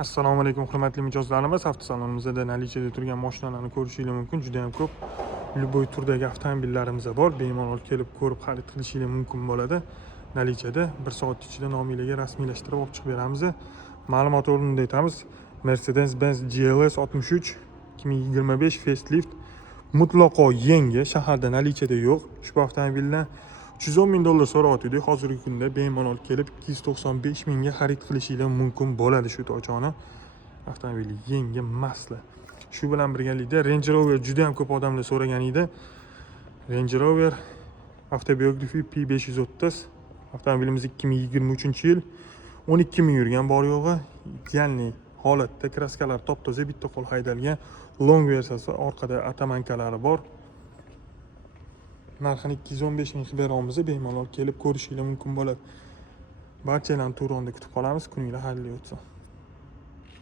Assalomu alaykum hurmatli mijozlarimiz. Hafta salonimizda наличиеda turgan mashinalarni ko'rishingiz mumkin. Juda ham ko'p любой turdagi avtomobillarimiz bor. Bemalol kelib ko'rib xarid qilishingiz mumkin bo'ladi. наличиеda 1 soat ichida nomingizga rasmiylashtirib olib chiqib beramiz. Ma'lumot o'rnida aytamiz. Mercedes-Benz GLS 63 2025 facelift mutlaqo yangi, shaharda наличиеda yo'q. Ushbu avtomobildan $310,000 so'rayotdi. Hozirgi kunda bemalol kelib 295 mingga xarid qilishingiz mumkin bo'ladi shu to'choni. Avtomobil yangi, masli. Shu bilan birgalikda Range Rover juda ham ko'p odamlar so'ragan edi. Range Rover avtobiografi P530 avtomobilimiz 2023-yil 12 ming yurgan bor yo'g'i. Idealni holatda, kraskalar top-toza, bitta qo'l haydalgan. Long versiyasi, orqada atamankalari bor. Narxini 215 ming qilib beramiz. Bemalol kelib ko'rishingiz mumkin bo'ladi. Barchalarni Turonda kutib qolamiz. Kuningiz xayrli o'tsin.